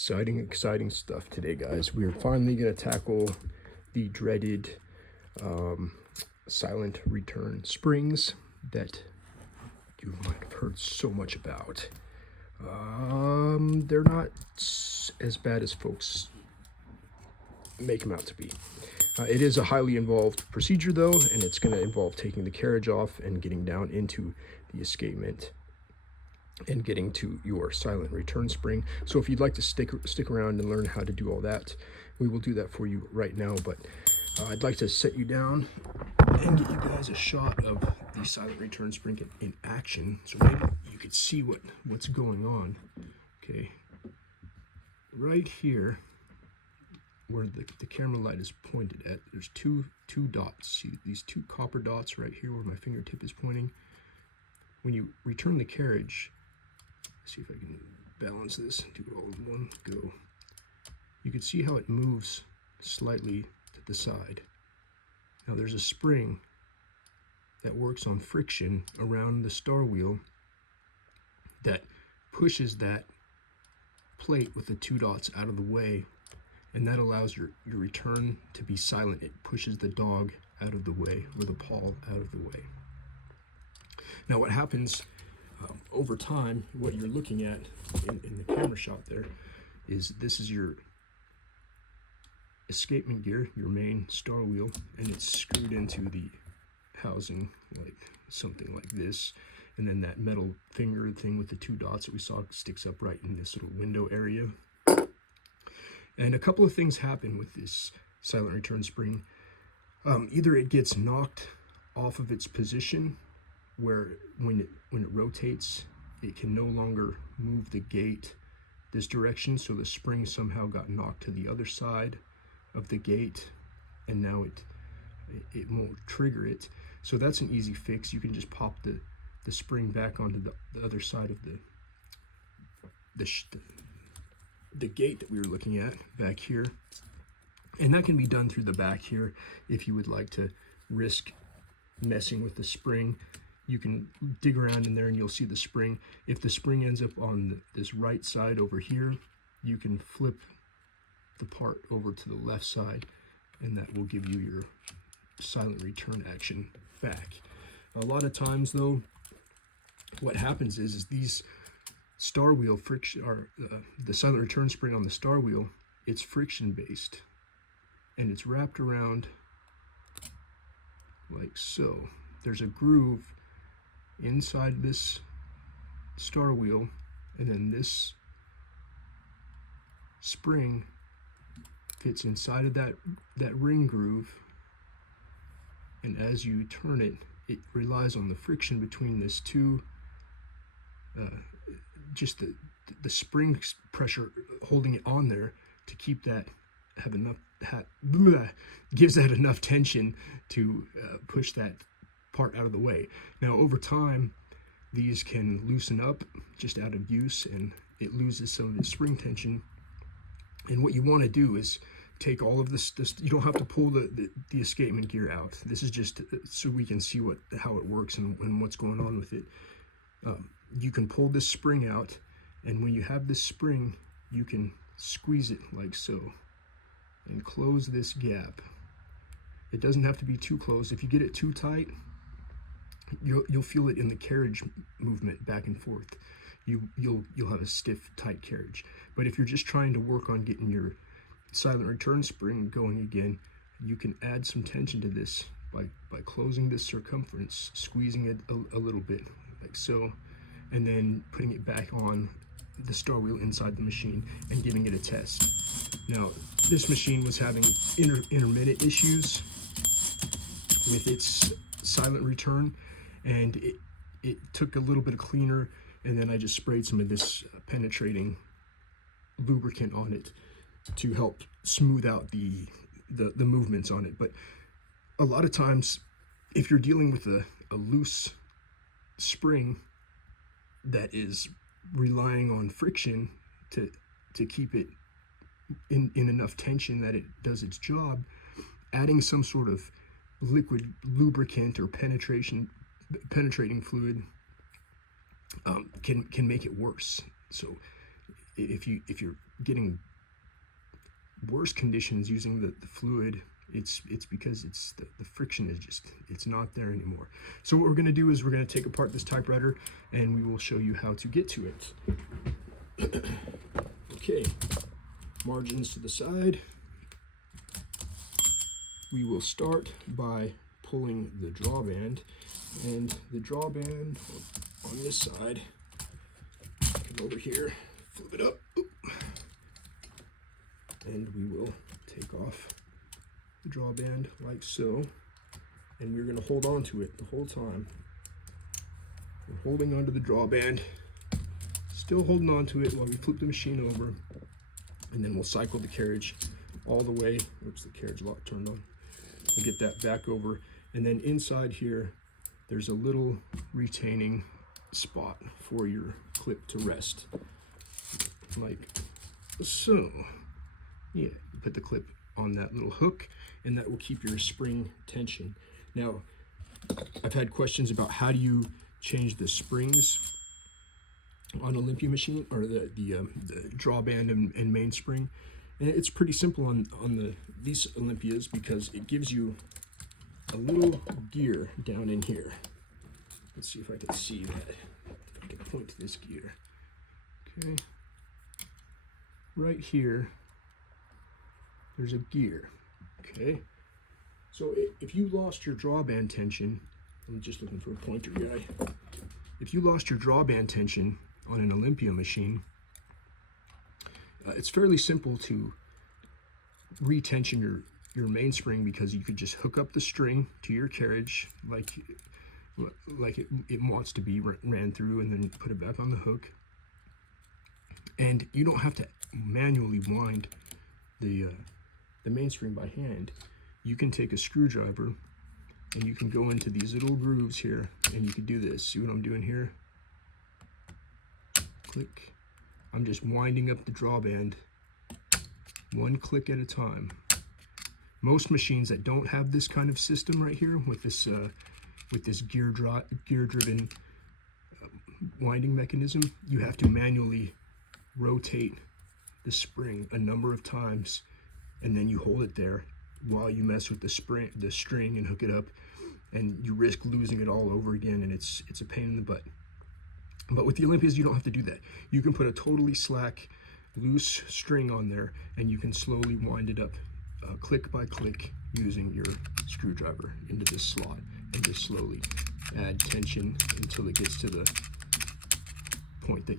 Exciting stuff today, guys. We're finally going to tackle the dreaded silent return springs that you might have heard so much about. They're not as bad as folks make them out to be. It is a highly involved procedure, though, and it's going to involve taking the carriage off and getting down into the escapement and getting to your silent return spring. So if you'd like to stick around and learn how to do all that, we will do that for you right now. But I'd like to set you down and get you guys a shot of the silent return spring in action, so maybe you could see what's going on. Okay, right here where the camera light is pointed at, there's two dots. See these two copper dots right here where my fingertip is pointing? When you return the carriage, see if I can balance this and do it all in one go. You can see how it moves slightly to the side. Now there's a spring that works on friction around the star wheel that pushes that plate with the two dots out of the way, and that allows your return to be silent. It pushes the dog out of the way, or the paw out of the way. Now what happens over time, what you're looking at in the camera shot there, is this is your escapement gear, your main star wheel, and it's screwed into the housing like something like this, and then that metal finger thing with the two dots that we saw sticks up right in this little window area. And a couple of things happen with this silent return spring. Either it gets knocked off of its position, where when it rotates, it can no longer move the gate this direction, so the spring somehow got knocked to the other side of the gate, and now it won't trigger it. So that's an easy fix. You can just pop the spring back onto the other side of the gate that we were looking at back here, and that can be done through the back here. If you would like to risk messing with the spring, you can dig around in there and you'll see the spring. If the spring ends up on this right side over here, you can flip the part over to the left side, and that will give you your silent return action back. A lot of times though, what happens is these star wheel friction, or the silent return spring on the star wheel, it's friction based, and it's wrapped around like so. There's a groove inside this star wheel, and then this spring fits inside of that ring groove, and as you turn it, it relies on the friction between this two, just the spring pressure holding it on there to keep that, gives that enough tension to push that part out of the way. Now over time, these can loosen up just out of use, and it loses some of its spring tension. And what you want to do is take all of this, you don't have to pull the escapement gear out. This is just so we can see how it works and what's going on with it. You can pull this spring out, and when you have this spring, you can squeeze it like so and close this gap. It doesn't have to be too close. If you get it too tight, you'll feel it in the carriage movement back and forth. You'll have a stiff, tight carriage. But if you're just trying to work on getting your silent return spring going again, you can add some tension to this by closing this circumference, squeezing it a little bit like so, and then putting it back on the star wheel inside the machine and giving it a test. Now this machine was having intermittent issues with its silent return, and it took a little bit of cleaner, and then I just sprayed some of this penetrating lubricant on it to help smooth out the movements on it. But a lot of times, if you're dealing with a loose spring that is relying on friction to keep it in enough tension that it does its job, adding some sort of liquid lubricant or penetrating fluid can make it worse. So if you're getting worse conditions using the fluid, it's because the friction is just, it's not there anymore. So what we're going to do is we're going to take apart this typewriter and we will show you how to get to it. Okay, margins to the side. We will start by pulling the drawband, and the drawband on this side, come over here, flip it up, and we will take off the drawband like so, and we're going to hold on to it the whole time. We're holding onto the drawband, still holding on to it while we flip the machine over, and then we'll cycle the carriage all the way. Oops, the carriage lock turned on. We'll get that back over, and then inside here there's a little retaining spot for your clip to rest, like so. Yeah, you put the clip on that little hook, and that will keep your spring tension. Now, I've had questions about how do you change the springs on Olympia machine, or the drawband and mainspring. And it's pretty simple on these Olympias, because it gives you a little gear down in here. Let's see if I can see that. If I can point to this gear. Okay. Right here, there's a gear. Okay. So if you lost your drawband tension, I'm just looking for a pointer guy. If you lost your drawband tension on an Olympia machine, it's fairly simple to retension your mainspring, because you could just hook up the string to your carriage like it wants to be ran through, and then put it back on the hook. And you don't have to manually wind the mainspring by hand. You can take a screwdriver and you can go into these little grooves here, and you can do this. See what I'm doing here? Click. I'm just winding up the drawband one click at a time. Most machines that don't have this kind of system right here with this gear-driven winding mechanism, you have to manually rotate the spring a number of times, and then you hold it there while you mess with the string and hook it up, and you risk losing it all over again, and it's a pain in the butt. But with the Olympias, you don't have to do that. You can put a totally slack, loose string on there, and you can slowly wind it up click by click using your screwdriver into this slot, and just slowly add tension until it gets to the point that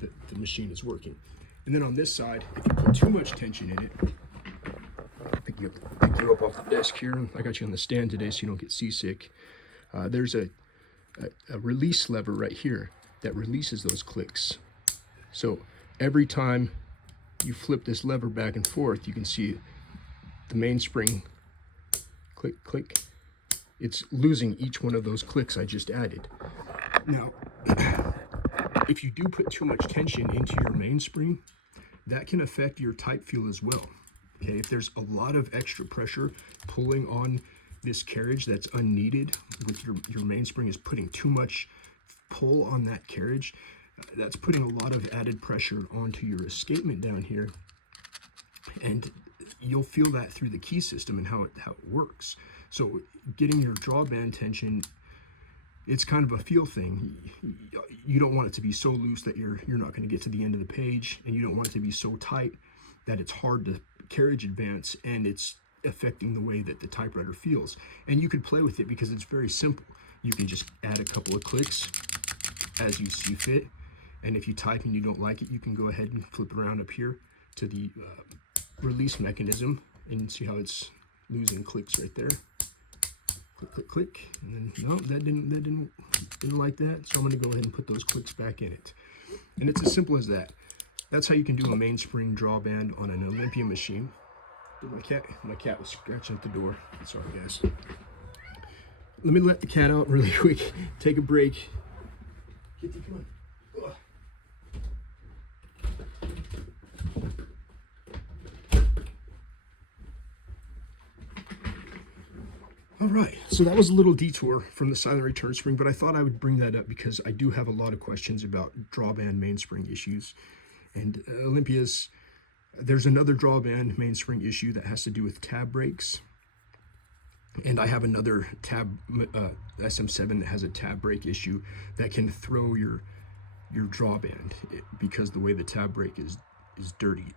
that the machine is working. And then on this side, if you put too much tension in it, I'll pick you up off the desk here. I got you on the stand today so you don't get seasick. There's a release lever right here that releases those clicks. So every time you flip this lever back and forth, you can see the mainspring click, click. It's losing each one of those clicks I just added. Now, if you do put too much tension into your mainspring, that can affect your type feel as well. Okay, if there's a lot of extra pressure pulling on this carriage that's unneeded, with your mainspring is putting too much pull on that carriage, that's putting a lot of added pressure onto your escapement down here, and you'll feel that through the key system and how it works. So getting your drawband tension, it's kind of a feel thing. You don't want it to be so loose that you're not going to get to the end of the page, and you don't want it to be so tight that it's hard to carriage advance and it's affecting the way that the typewriter feels. And you could play with it because it's very simple. You can just add a couple of clicks as you see fit, and if you type and you don't like it, you can go ahead and flip around up here to the release mechanism, and see how it's losing clicks right there. Click, click, click, and then no, that didn't like that, so I'm going to go ahead and put those clicks back in it. And it's as simple as that. That's how you can do a mainspring drawband on an Olympia machine. My cat was scratching at the door. Sorry, guys. Let me let the cat out really quick. Take a break. Kitty, come on. Ugh. All right, so that was a little detour from the silent return spring, but I thought I would bring that up because I do have a lot of questions about drawband mainspring issues. And there's another drawband mainspring issue that has to do with tab brakes. And I have another SM7 that has a tab brake issue that can throw your drawband because the way the tab brake is dirty.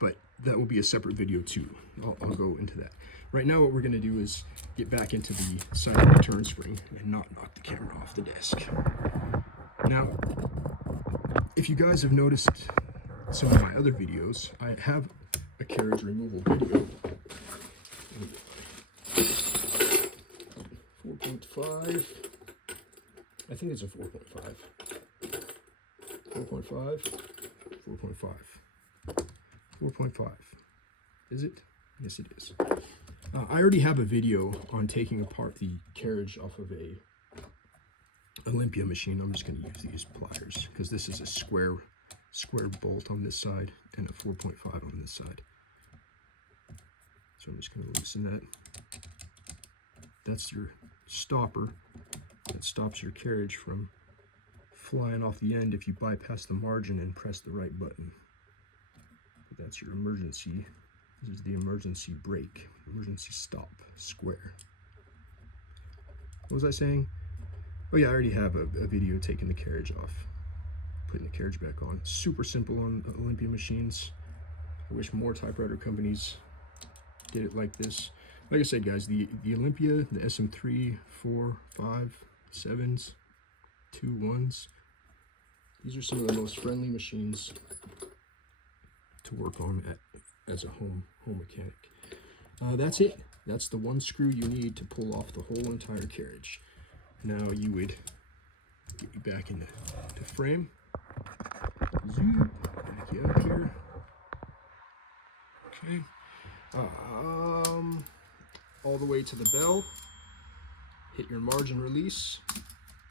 But that will be a separate video too. I'll go into that. Right now what we're going to do is get back into the silent return spring and not knock the camera off the desk. Now, if you guys have noticed some of my other videos, I have a carriage removal video. 4.5. I think it's a 4.5. 4.5. 4.5. 4.5. Is it? Yes, it is. I already have a video on taking apart the carriage off of a Olympia machine. I'm just going to use these pliers because this is a square bolt on this side and a 4.5 on this side. So I'm just going to loosen that. That's your stopper that stops your carriage from flying off the end if you bypass the margin and press the right button. That's your emergency. This is the emergency brake, emergency stop, square. What was I saying? Oh yeah, I already have a video taking the carriage off, putting the carriage back on. Super simple on Olympia machines. I wish more typewriter companies did it like this. Like I said, guys, the Olympia, the SM3, 4, 5, 7s, 2, 1s, these are some of the most friendly machines to work on as a home mechanic. That's it. That's the one screw you need to pull off the whole entire carriage. Now you would get you back into frame. Zoom, back you up here. Okay. All the way to the bell. Hit your margin release.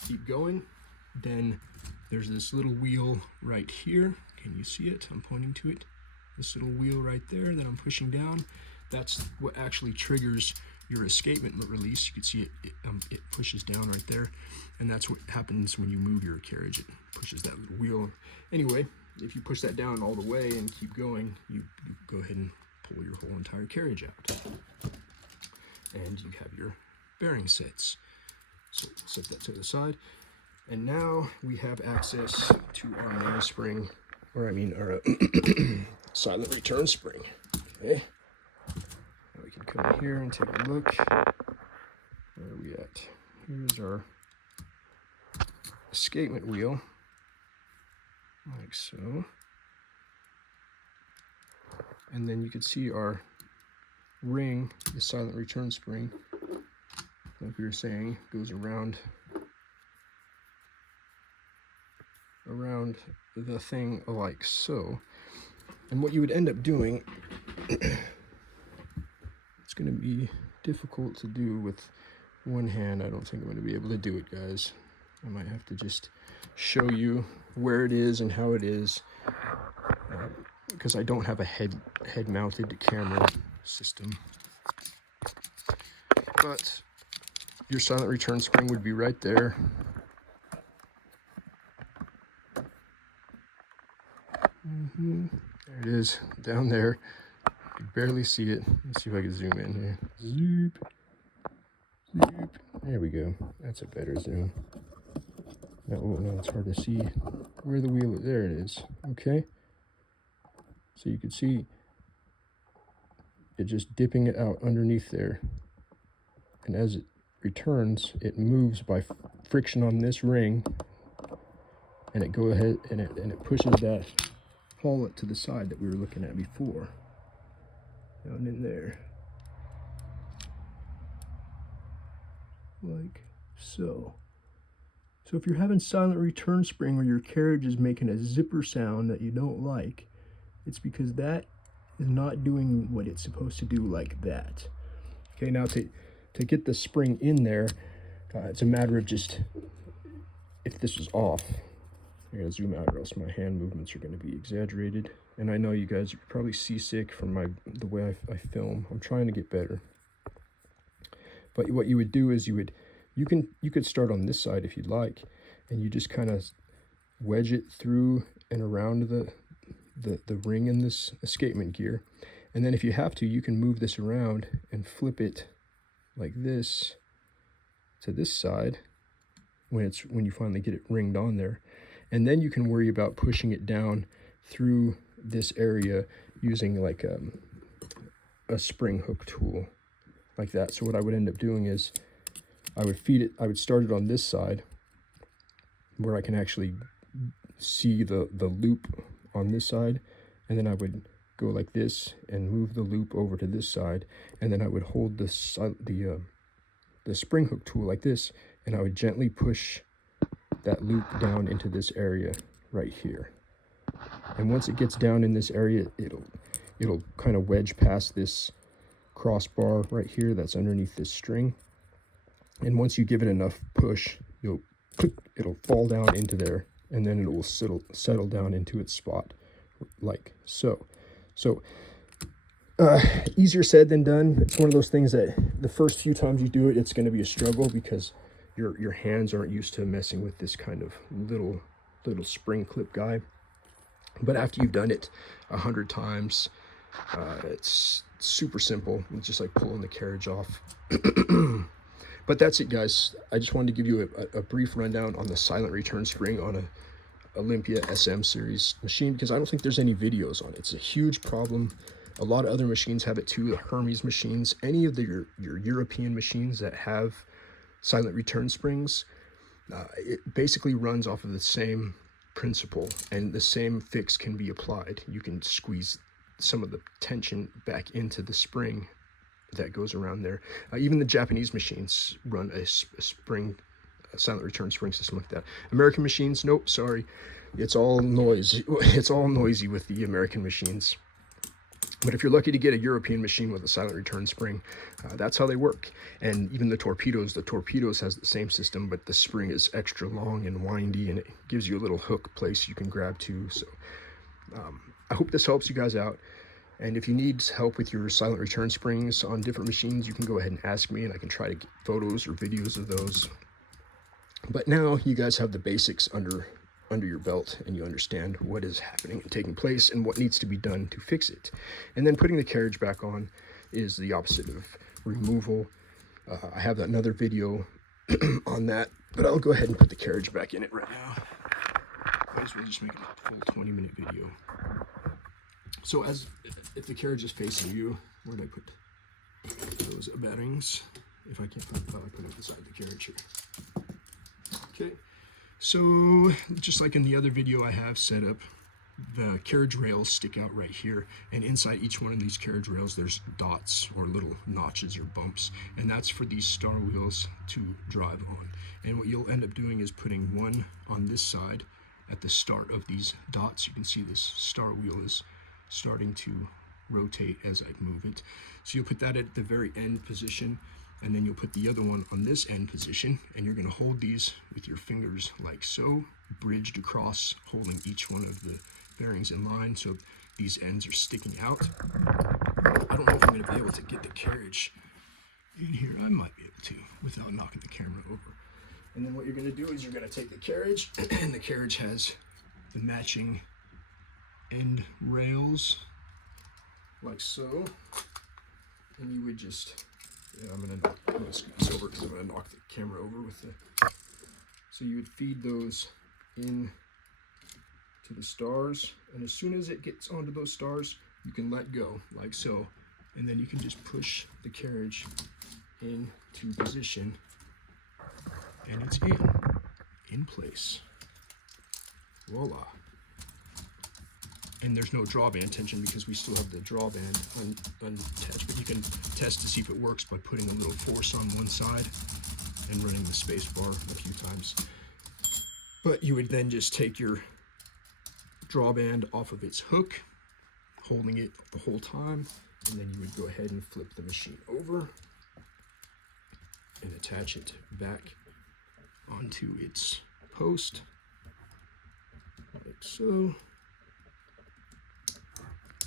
Keep going. Then there's this little wheel right here. Can you see it? I'm pointing to it. This little wheel right there that I'm pushing down. That's what actually triggers your escapement release. You can see it pushes down right there, and that's what happens when you move your carriage. It pushes that little wheel. Anyway, if you push that down all the way and keep going, you go ahead and pull your whole entire carriage out, and you have your bearing sets. So set that to the side, and now we have access to our mainspring, or I mean our silent return spring. Okay. We can come in here and take a look. Where are we at? Here's our escapement wheel, like so. And then you can see our ring, the silent return spring, like we were saying, goes around the thing like so. And what you would end up doing, it's going to be difficult to do with one hand. I don't think I'm going to be able to do it, guys. I might have to just show you where it is and how it is, because I don't have a head-mounted camera system. But your silent return spring would be right there. There it is, down there. You can barely see it. Let's see if I can zoom in here. Zoop. Zoop. There we go. That's a better zoom. No, it's hard to see where the wheel is. There it is. Okay. So you can see it just dipping it out underneath there. And as it returns, it moves by friction on this ring. And it goes ahead and it pushes that hollet to the side that we were looking at before. Down in there. Like so. So if you're having silent return spring where your carriage is making a zipper sound that you don't like, it's because that is not doing what it's supposed to do like that. Okay, now to get the spring in there, it's a matter of just, if this was off, I gotta zoom out or else my hand movements are gonna be exaggerated. And I know you guys are probably seasick from the way I film. I'm trying to get better. But what you would do is you could start on this side if you'd like, and you just kind of wedge it through and around the ring in this escapement gear. And then if you have to, you can move this around and flip it like this to this side when you finally get it ringed on there. And then you can worry about pushing it down through this area using like a spring hook tool like that. So what I would end up doing is I would start it on this side where I can actually see the loop on this side, and then I would go like this and move the loop over to this side, and then I would hold the spring hook tool like this, and I would gently push that loop down into this area right here. And once it gets down in this area, it'll kind of wedge past this crossbar right here that's underneath this string. And once you give it enough push, it'll fall down into there, and then it will settle down into its spot like so. So easier said than done. It's one of those things that the first few times you do it, it's going to be a struggle because your hands aren't used to messing with this kind of little spring clip guy. But after you've done it 100 times, it's super simple. It's just like pulling the carriage off. But that's it, guys. I just wanted to give you a brief rundown on the silent return spring on a Olympia SM series machine, because I don't think there's any videos on it. It's a huge problem. A lot of other machines have it too, the Hermes machines, any of your European machines that have silent return springs. It basically runs off of the same principle, and the same fix can be applied. You can squeeze some of the tension back into the spring that goes around there. Even the Japanese machines run a silent return spring system like that. American machines, nope, sorry. It's all noise. It's all noisy with the American machines. But if you're lucky to get a European machine with a silent return spring, that's how they work. And even the torpedoes has the same system, but the spring is extra long and windy, and it gives you a little hook place you can grab to. So I hope this helps you guys out. And if you need help with your silent return springs on different machines, you can go ahead and ask me, and I can try to get photos or videos of those. But now you guys have the basics under your belt, and you understand what is happening and taking place and what needs to be done to fix it. And then putting the carriage back on is the opposite of removal. I have another video on that, but I'll go ahead and put the carriage back in it right now. Might as well just make it a full 20-minute video. So if the carriage is facing you, where did I put those bearings? If I can't find it, I put it beside the carriage here. Okay, so just like in the other video I have set up, the carriage rails stick out right here, and inside each one of these carriage rails there's dots or little notches or bumps, and that's for these star wheels to drive on. And what you'll end up doing is putting one on this side at the start of these dots. You can see this star wheel is starting to rotate as I move it. So you'll put that at the very end position, and then you'll put the other one on this end position, and you're going to hold these with your fingers like so, bridged across, holding each one of the bearings in line so these ends are sticking out. I don't know if I'm going to be able to get the carriage in here. I might be able to without knocking the camera over. And then what you're going to do is you're going to take the carriage, and the carriage has the matching end rails like so, and you would just, I'm gonna scoot this over because I'm gonna knock the camera over with the, so you would feed those in to the stars, and as soon as it gets onto those stars, you can let go like so, and then you can just push the carriage into position, and it's in place. Voila. And there's no drawband tension because we still have the drawband unattached, but you can test to see if it works by putting a little force on one side and running the space bar a few times. But you would then just take your drawband off of its hook, holding it the whole time, and then you would go ahead and flip the machine over and attach it back onto its post like so.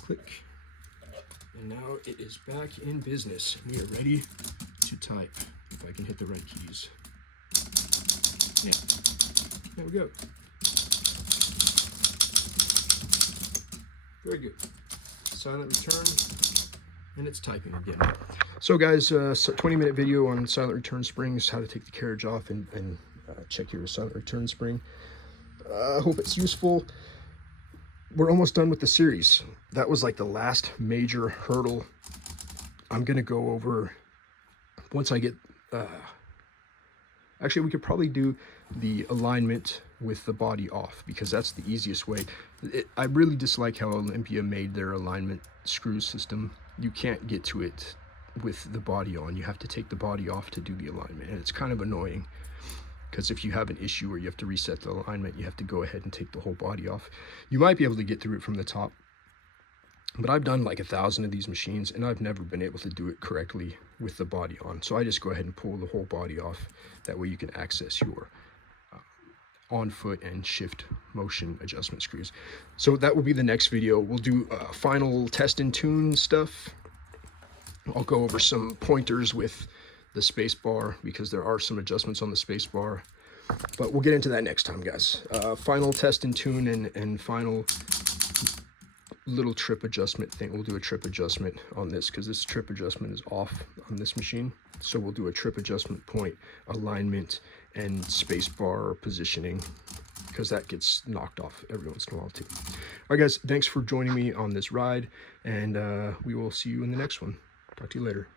Click, and now it is back in business. We are ready to too tight. If I can hit the right keys. Yeah, there we go. Very good. Silent return, and it's typing again. So guys, 20-minute video on silent return springs, how to take the carriage off and check your silent return spring. I hope it's useful. We're almost done with the series. That was like the last major hurdle. I'm gonna go over, once I get, actually we could probably do the alignment with the body off, because that's the easiest way. I really dislike how Olympia made their alignment screw system. You can't get to it with the body on. You have to take the body off to do the alignment, and it's kind of annoying, because if you have an issue where you have to reset the alignment, you have to go ahead and take the whole body off. You might be able to get through it from the top, but I've done like 1,000 of these machines, and I've never been able to do it correctly with the body on. So I just go ahead and pull the whole body off. That way you can access your on foot and shift motion adjustment screws. So that will be the next video. We'll do final test and tune stuff. I'll go over some pointers with the space bar, because there are some adjustments on the space bar, but we'll get into that next time, guys. Final test and tune and final little trip adjustment thing. We'll do a trip adjustment on this, because this trip adjustment is off on this machine. So we'll do a trip adjustment point, alignment, and space bar positioning, because that gets knocked off every once in a while too. All right, guys, thanks for joining me on this ride, and we will see you in the next one. Talk to you later.